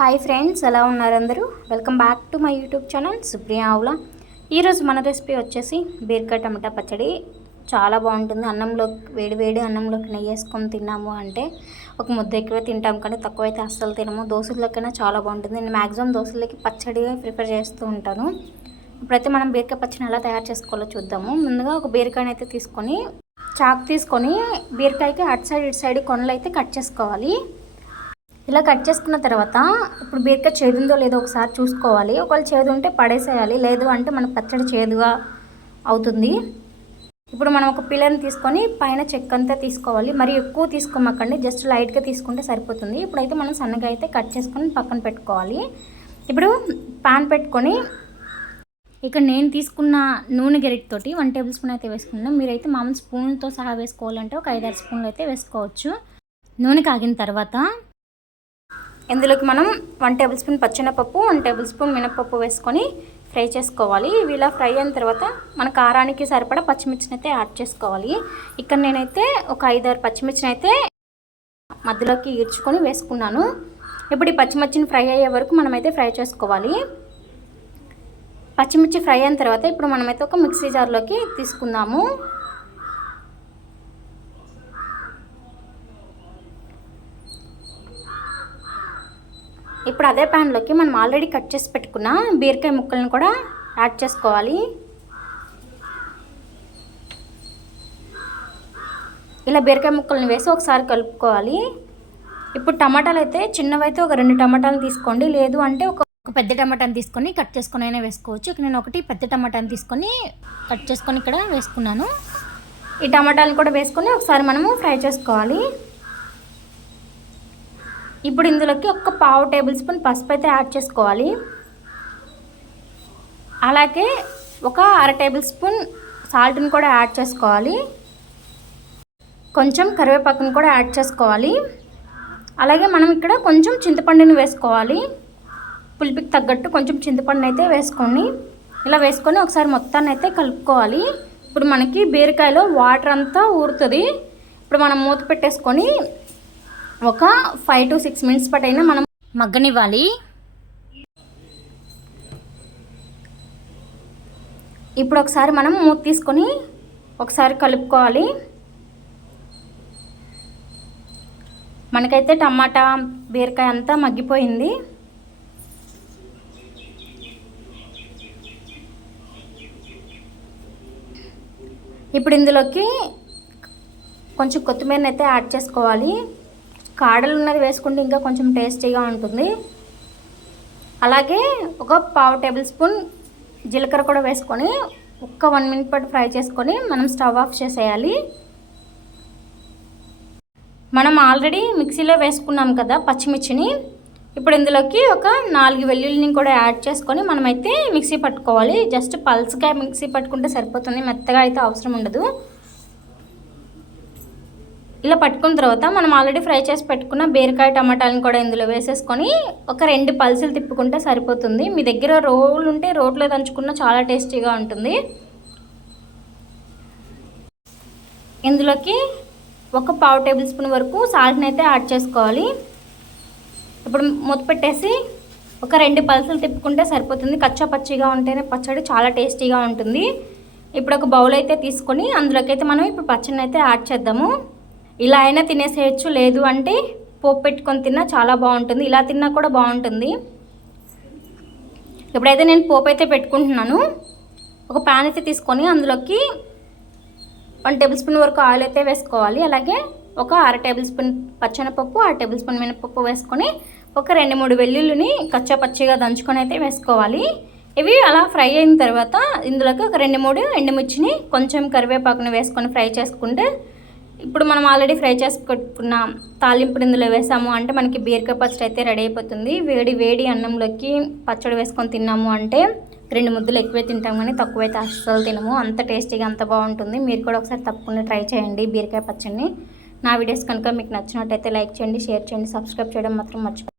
Hi friends ఎలా ఉన్నారు అందరూ? Welcome back to my YouTube channel Supriya Avula ఈరోజు మన రెసిపీ వచ్చేసి బీరకాయ టమాటా పచ్చడి. చాలా బాగుంటుంది. అన్నంలో వేడి వేడి అన్నంలోకి నెయ్యి వేసుకొని తిన్నాము అంటే ఒక ముద్ద ఎక్కువ తింటాం కానీ తక్కువ అయితే అస్సలు తినము. దోశల్లోకైనా చాలా బాగుంటుంది. నేను మ్యాక్సిమం దోశలకి పచ్చడి ప్రిపేర్ చేస్తూ ఉంటాను. ఇప్పుడైతే మనం బీరకాయ పచ్చడి ఎలా తయారు చేసుకోవాలో చూద్దాము. ముందుగా ఒక బీరకాయని అయితే తీసుకొని చాకు తీసుకొని బీరకాయకి అటు సైడ్ ఇటు సైడ్ కొనలు అయితే కట్ చేసుకోవాలి. ఇలా కట్ చేసుకున్న తర్వాత ఇప్పుడు బీరకాయ చేదుందో లేదో ఒకసారి చూసుకోవాలి. ఒకవేళ చేదు ఉంటే పడేసేయాలి. లేదు అంటే మన పచ్చడి చేదుగా అవుతుంది. ఇప్పుడు మనం ఒక పిల్లర్ని తీసుకొని పైన చెక్క అంతా తీసుకోవాలి. మరి ఎక్కువ తీసుకోమకండి. జస్ట్ లైట్గా తీసుకుంటే సరిపోతుంది. ఇప్పుడైతే మనం సన్నగా అయితే కట్ చేసుకొని పక్కన పెట్టుకోవాలి. ఇప్పుడు పాన్ పెట్టుకొని ఇక్కడ నేను తీసుకున్న నూనె గెరిటితోటి వన్ టేబుల్ స్పూన్ అయితే వేసుకున్నాను. మీరైతే మామూలు స్పూన్తో సహా వేసుకోవాలంటే ఒక ఐదారు స్పూన్లు అయితే వేసుకోవచ్చు. నూనె కాగిన తర్వాత ఇందులోకి మనం వన్ టేబుల్ స్పూన్ పచ్చెనపప్పు వన్ టేబుల్ స్పూన్ మినపప్పు వేసుకొని ఫ్రై చేసుకోవాలి. ఇవి ఇలా ఫ్రై అయిన తర్వాత మన కారానికి సరిపడా పచ్చిమిర్చిని అయితే యాడ్ చేసుకోవాలి. ఇక్కడ నేనైతే ఒక ఐదారు పచ్చిమిర్చిని అయితే మధ్యలోకి ఈడ్చుకొని వేసుకున్నాను. ఇప్పుడు ఈ పచ్చిమిర్చిని ఫ్రై అయ్యే వరకు మనమైతే ఫ్రై చేసుకోవాలి. పచ్చిమిర్చి ఫ్రై అయిన తర్వాత ఇప్పుడు మనమైతే ఒక మిక్సీ జార్లోకి తీసుకుందాము. ఇప్పుడు అదే ప్యాన్లోకి మనం ఆల్రెడీ కట్ చేసి పెట్టుకున్న బీరకాయ ముక్కలను కూడా యాడ్ చేసుకోవాలి. ఇలా బీరకాయ ముక్కల్ని వేసి ఒకసారి కలుపుకోవాలి. ఇప్పుడు టమాటాలు అయితే చిన్నవైతే ఒక రెండు టమాటాలు తీసుకోండి. లేదు అంటే ఒక ఒక పెద్ద టమాటాని తీసుకొని కట్ చేసుకొని అయినా వేసుకోవచ్చు. ఇక్కడ నేను ఒకటి పెద్ద టమాటాని తీసుకొని కట్ చేసుకొని ఇక్కడ వేసుకున్నాను. ఈ టమాటాలు కూడా వేసుకొని ఒకసారి మనము ఫ్రై చేసుకోవాలి. ఇప్పుడు ఇందులోకి ఒక పావు టేబుల్ స్పూన్ పసుపు అయితే యాడ్ చేసుకోవాలి. అలాగే ఒక అర టేబుల్ స్పూన్ సాల్ట్ని కూడా యాడ్ చేసుకోవాలి. కొంచెం కరివేపాకుని కూడా యాడ్ చేసుకోవాలి. అలాగే మనం ఇక్కడ కొంచెం చింతపండుని వేసుకోవాలి. పులిపికి తగ్గట్టు కొంచెం చింతపండు అయితే వేసుకోండి ఇలా వేసుకొని ఒకసారి మొత్తాన్ని అయితే కలుపుకోవాలి. ఇప్పుడు మనకి బీరకాయలో వాటర్ అంతా ఊరుతుంది. ఇప్పుడు మనం మూత పెట్టేసుకొని ఒక ఫైవ్ టు సిక్స్ మినిట్స్ పాటైనా మనం మగ్గనివ్వాలి. ఇప్పుడు ఒకసారి మనం మూత తీసుకొని ఒకసారి కలుపుకోవాలి. మనకైతే టమాటా బీరకాయ అంతా మగ్గిపోయింది. ఇప్పుడు ఇందులోకి కొంచెం కొత్తిమీరని అయితే యాడ్ చేసుకోవాలి. కాడలు ఉన్నది వేసుకుంటే ఇంకా కొంచెం టేస్టీగా ఉంటుంది. అలాగే ఒక పావు టేబుల్ స్పూన్ జీలకర్ర కూడా వేసుకొని ఒక్క వన్ మినిట్ పాటు ఫ్రై చేసుకొని మనం స్టవ్ ఆఫ్ చేసేయాలి. మనం ఆల్రెడీ మిక్సీలో వేసుకున్నాం కదా పచ్చిమిర్చిని. ఇప్పుడు ఇందులోకి ఒక నాలుగు వెల్లుల్లిని కూడా యాడ్ చేసుకొని మనమైతే మిక్సీ పట్టుకోవాలి. జస్ట్ పల్స్గా మిక్సీ పట్టుకుంటే సరిపోతుంది. మెత్తగా అయితే అవసరం ఉండదు. ఇలా పట్టుకున్న తర్వాత మనం ఆల్రెడీ ఫ్రై చేసి పెట్టుకున్న బీరకాయ టమాటాలను కూడా ఇందులో వేసేసుకొని ఒక రెండు పల్సులు తిప్పుకుంటే సరిపోతుంది. మీ దగ్గర రోలు ఉంటే రోట్లో దంచుకున్న చాలా టేస్టీగా ఉంటుంది. ఇందులోకి ఒక పావు టేబుల్ స్పూన్ వరకు సాల్ట్ని అయితే యాడ్ చేసుకోవాలి. ఇప్పుడు మూత పెట్టేసి ఒక రెండు పల్సులు తిప్పుకుంటే సరిపోతుంది. కచ్చా పచ్చిగా ఉంటేనే పచ్చడి చాలా టేస్టీగా ఉంటుంది. ఇప్పుడు ఒక బౌల్ అయితే తీసుకొని అందులోకి అయితే మనం ఇప్పుడు పచ్చడిని అయితే యాడ్ చేద్దాము. ఇలా అయినా తినేసేయచ్చు లేదు అంటే పోపు పెట్టుకొని తిన్నా చాలా బాగుంటుంది. ఇలా తిన్నా కూడా బాగుంటుంది. ఇప్పుడైతే నేను పోపు అయితే పెట్టుకుంటున్నాను. ఒక ప్యాన్ అయితే తీసుకొని అందులోకి వన్ టేబుల్ స్పూన్ వరకు ఆయిల్ అయితే వేసుకోవాలి. అలాగే ఒక అర టేబుల్ స్పూన్ పచ్చనపప్పు అర టేబుల్ స్పూన్ మినపప్పు వేసుకొని ఒక రెండు మూడు వెల్లుల్లిని కచ్చా పచ్చిగా దంచుకొని అయితే వేసుకోవాలి. ఇవి అలా ఫ్రై అయిన తర్వాత ఇందులోకి ఒక రెండు మూడు ఎండుమిర్చిని కొంచెం కరివేపాకుని వేసుకొని ఫ్రై చేసుకుంటే ఇప్పుడు మనం ఆల్రెడీ ఫ్రై చేసి పెట్టుకున్న తాలింపు ఇందులో వేసాము అంటే మనకి బీరకాయ పచ్చడి అయితే రెడీ అయిపోతుంది. వేడి వేడి అన్నంలోకి పచ్చడి వేసుకొని తిన్నాము అంటే రెండు ముద్దలు ఎక్కువే తింటాం కానీ తక్కువైతే అస్సలు తినము. అంత టేస్టీగా అంత బాగుంటుంది. మీరు కూడా ఒకసారి తప్పకుండా ట్రై చేయండి బీరకాయ పచ్చడిని. నా వీడియోస్ కనుక మీకు నచ్చినట్టయితే లైక్ చేయండి షేర్ చేయండి సబ్స్క్రైబ్ చేయడం మాత్రం మర్చిపో